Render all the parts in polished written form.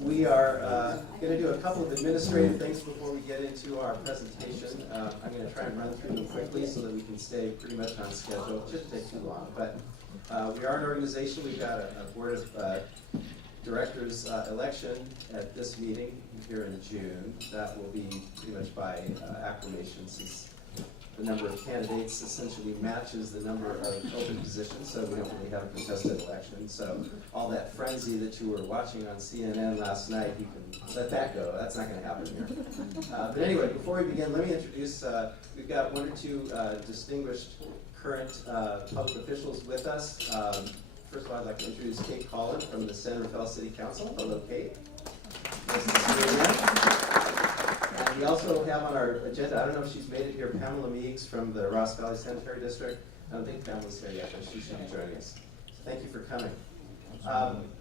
We are going to do a couple of administrative things before we get into our presentation. I'm going to try and run through them quickly so that we can stay pretty much on schedule. It shouldn't take too long, but we are an organization. We've got a board of directors election at this meeting here in June. That will be pretty much by acclamation, since the number of candidates essentially matches the number of open positions, so we don't really have a contested election. So all that frenzy that you were watching on CNN last night, you can let that go. That's not going to happen here. But anyway, before we begin, let me introduce, we've got one or two distinguished current public officials with us. First of all, I'd like to introduce Kate Collin from the San Rafael City Council. Hello, Kate. Nice to see you again. And we also have on our agenda, I don't know if she's made it here, Pamela Meeks from the Ross Valley Sanitary District. I don't think Pamela's here yet, but she should be joining us. So thank you for coming.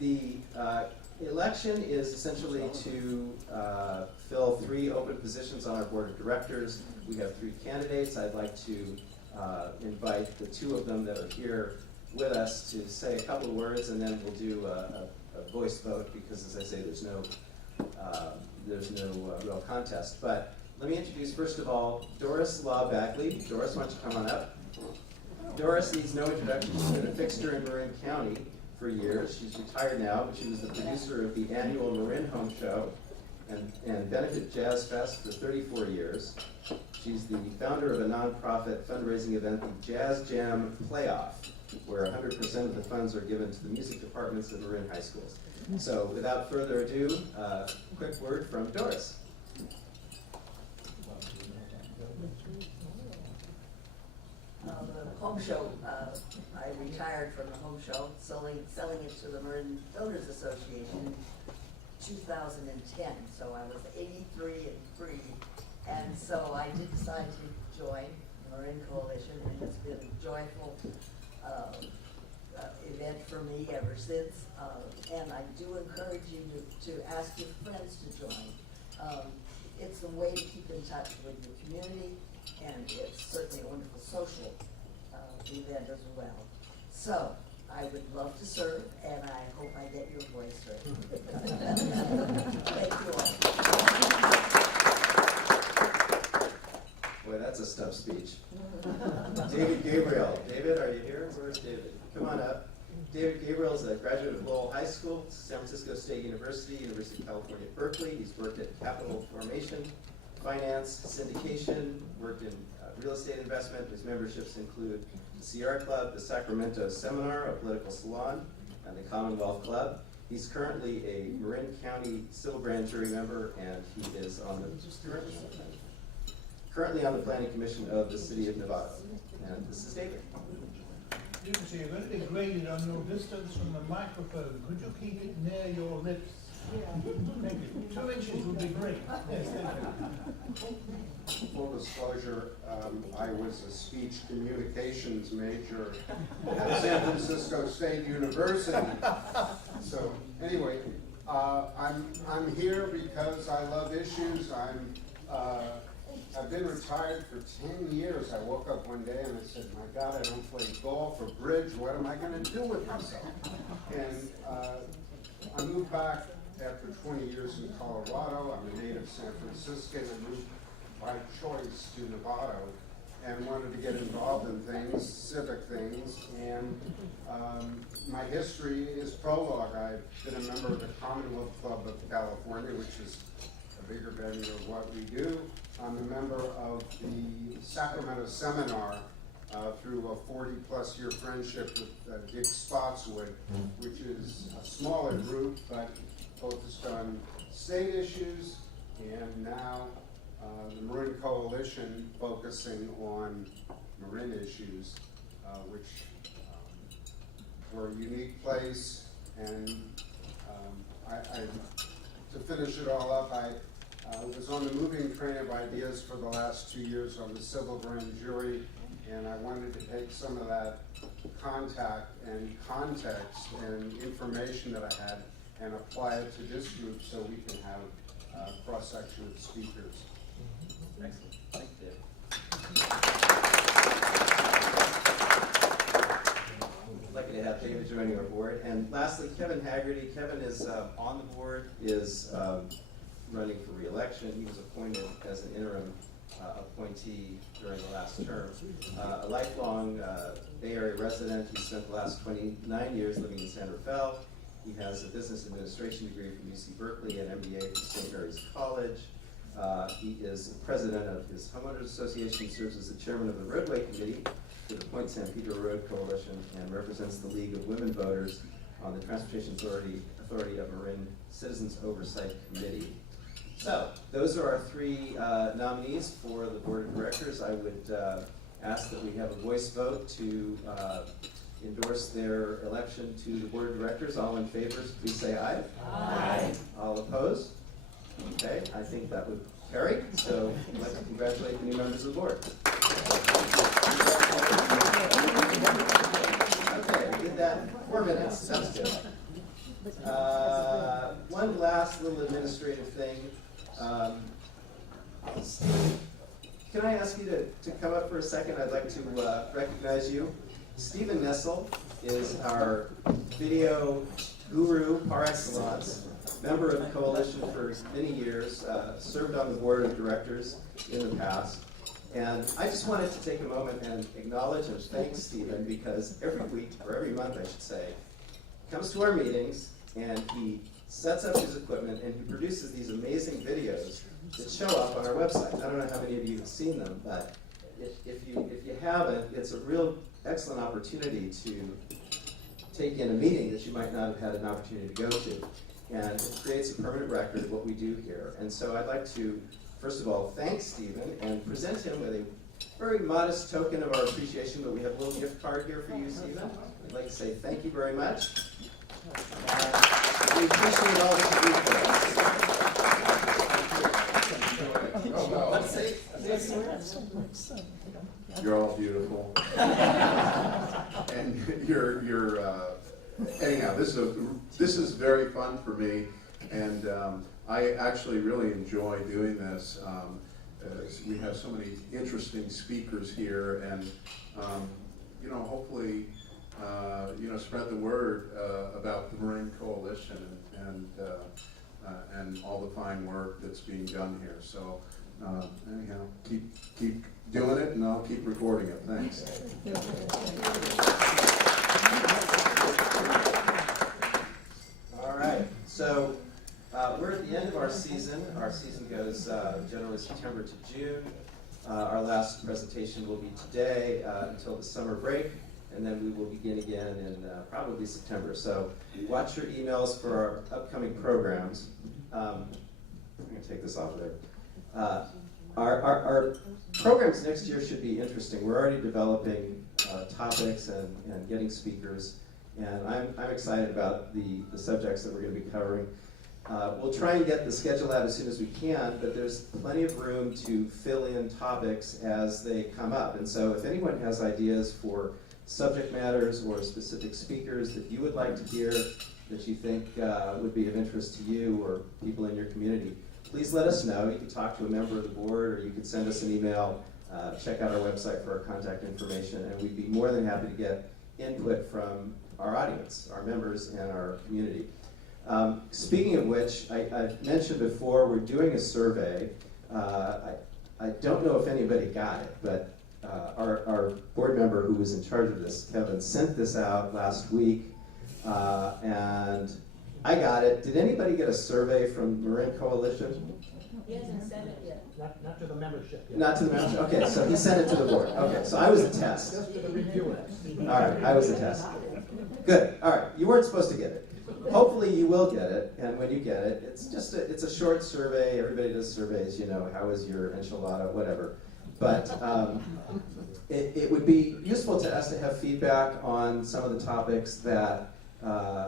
The election is essentially to fill 3 open positions on our board of directors. We have 3 candidates. I'd like to invite the 2 of them that are here with us to say a couple of words, and then we'll do a voice vote, because, as I say, there's no real contest. But let me introduce, first of all, Doris Law Bagley. Doris, why don't you come on up? Doris needs no introduction. She's been a fixture in Marin County for years. She's retired now, but she was the producer of the annual Marin Home Show and Benefit Jazz Fest for 34 years. She's the founder of a nonprofit fundraising event, the Jazz Jam Playoff, where 100% of the funds are given to the music departments of Marin high schools. So without further ado, quick word from Doris. The home show, I retired from the home show, selling it to the Marin Donors Association in 2010. So I was 83 and free, and so I did decide to join the Marin Coalition, and it's been a joyful event for me ever since, and I do encourage you to ask your friends to join. It's a way to keep in touch with your community, and it's certainly a wonderful social event as well. So, I would love to serve, and I hope I get your voice heard. Thank you all. Boy, that's a stub speech. David Gabriel. David, are you here? Where's David? Come on up. David Gabriel is a graduate of Lowell High School, San Francisco State University, University of California, Berkeley. He's worked at capital formation, finance, syndication, worked in real estate investment. His memberships include the Sierra Club, the Sacramento Seminar, a political salon, and the Commonwealth Club. He's currently a Marin County civil grand jury member, and he is on the currently on the Planning Commission of the City of Nevada. And this is David. Deputy, you're going to be graded on your distance from the microphone. Could you keep it near your lips? Thank you. 2 inches would be great. Yes, thank you. Full disclosure, I was a speech communications major at San Francisco State University. So anyway, I'm here because I love issues. I've been retired for 10 years. I woke up one day and I said, my God, I don't play golf or bridge. What am I going to do with myself? And I moved back after 20 years in Colorado. I'm a native San Franciscan. I moved by choice to Nevada and wanted to get involved in things, civic things. And my history is prologue. I've been a member of the Commonwealth Club of California, which is a bigger venue of what we do. I'm a member of the Sacramento Seminar through a 40-plus year friendship with Dick Spotswood, which is a smaller group, but focused on state issues, and now the Marin Coalition focusing on Marin issues, which were a unique place. And to finish it all up, I was on the moving train of ideas for the last 2 years on the civil grand jury, and I wanted to take some of that contact and context and information that I had and apply it to this group so we can have a cross-section of speakers. Excellent. Thank you, David. I'd like to to have David joining our board. And lastly, Kevin Haggerty. Kevin is on the board, is running for re-election. He was appointed as an interim appointee during the last term. A lifelong Bay Area resident. He spent the last 29 years living in San Rafael. He has a business administration degree from UC Berkeley and MBA from St. Mary's College. He is president of his homeowners association, serves as the chairman of the roadway committee for the Point San Pedro Road Coalition, and represents the League of Women Voters on the Transportation Authority of Marin Citizens Oversight Committee. So those are our three nominees for the board of directors. I would ask that we have a voice vote to endorse their election to the board of directors. All in favor, please say aye. Aye. All opposed? Okay, I think that would carry. So I'd like to congratulate the new members of the board. Okay, we did that in 4 minutes. Sounds good. One last little administrative thing. Steve, can I ask you to come up for a second? I'd like to recognize you. Stephen Nessel is our video guru par excellence, member of the coalition for many years, served on the board of directors in the past. And I just wanted to take a moment and acknowledge and thank Stephen, because every week, or every month I should say, he comes to our meetings and he sets up his equipment and he produces these amazing videos that show up on our website. I don't know how many of you have seen them, but if you haven't, it's a real excellent opportunity to take in a meeting that you might not have had an opportunity to go to. And it creates a permanent record of what we do here. And so I'd like to, first of all, thank Stephen and present him with a very modest token of our appreciation, but we have a little gift card here for you, Stephen. I'd like to say thank you very much. And we appreciate all that you do for us. Let's say, You're all beautiful. And anyhow, this is very fun for me, and I actually really enjoy doing this. We have so many interesting speakers here, and hopefully, spread the word about the Marin Coalition and all the fine work that's being done here. So anyhow, keep doing it, and I'll keep recording it. Thanks. all right, so we're at the end of our season. Our season goes generally September to June. Our last presentation will be today until the summer break, and then we will begin again in probably September. So watch your emails for our upcoming programs. I'm going to take this off of there. Our programs next year should be interesting. We're already developing topics and getting speakers, and I'm excited about the subjects that we're going to be covering. We'll try and get the schedule out as soon as we can, but there's plenty of room to fill in topics as they come up. And so if anyone has ideas for subject matters or specific speakers that you would like to hear that you think would be of interest to you or people in your community, please let us know. You can talk to a member of the board, or you can send us an email. Check out our website for our contact information, and we'd be more than happy to get input from our audience, our members, and our community. Speaking of which, I've mentioned before, we're doing a survey. I don't know if anybody got it, but our board member who was in charge of this, Kevin, sent this out last week, and I got it. Did anybody get a survey from Marin Coalition? He hasn't sent it yet. Not to the membership. Yet. Not to the membership. Okay, so he sent it to the board. Okay, so I was a test. Just to the reviewers. All right, I was a test. Good. All right, you weren't supposed to get it. Hopefully you will get it, and when you get it, it's a short survey. Everybody does surveys, how is your enchilada, whatever. But it would be useful to us to have feedback on some of the topics that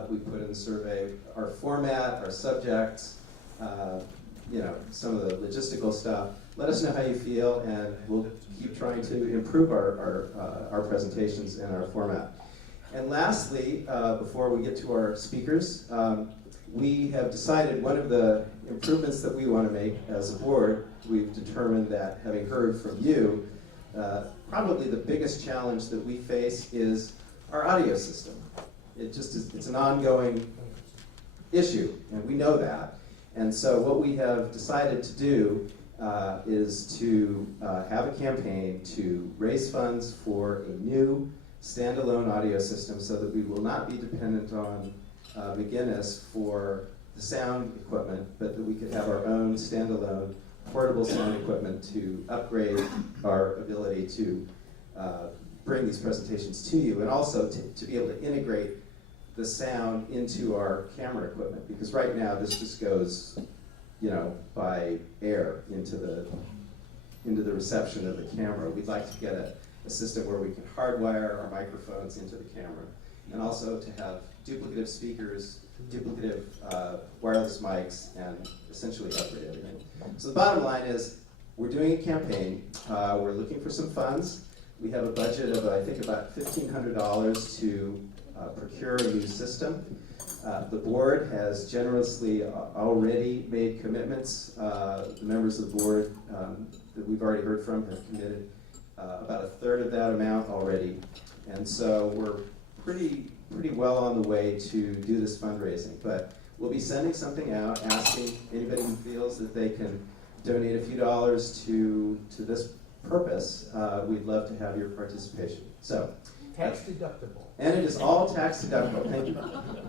we put in the survey, our format, our subjects, some of the logistical stuff. Let us know how you feel, and we'll keep trying to improve our presentations and our format. And lastly, before we get to our speakers, we have decided one of the improvements that we want to make as a board, we've determined that, having heard from you, probably the biggest challenge that we face is our audio system. it just is, it's an ongoing issue, and we know that. And so what we have decided to do is to have a campaign to raise funds for a new standalone audio system so that we will not be dependent on McGinnis for the sound equipment, but that we could have our own standalone portable sound equipment to upgrade our ability to bring these presentations to you, and also to be able to integrate the sound into our camera equipment, because right now this just goes, you know, by air into the reception of the camera. We'd like to get a system where we can hardwire our microphones into the camera, and also to have duplicative speakers, duplicative wireless mics, and essentially upgrade everything. So the bottom line is, we're doing a campaign. We're looking for some funds. We have a budget of, I think, about $1,500 to procure a new system. The board has generously already made commitments. The members of the board that we've already heard from have committed about a third of that amount already. And so we're pretty well on the way to do this fundraising. But we'll be sending something out asking anybody who feels that they can donate a few dollars to this purpose. We'd love to have your participation. So, Tax deductible. and it is all tax deductible. Thank you.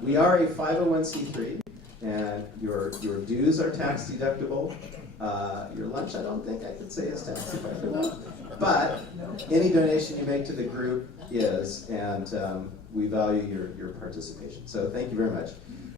We are a 501c3, and your dues are tax deductible. Your lunch, I don't think I could say is tax deductible, but any donation you make to the group is, and we value your participation. So thank you very much.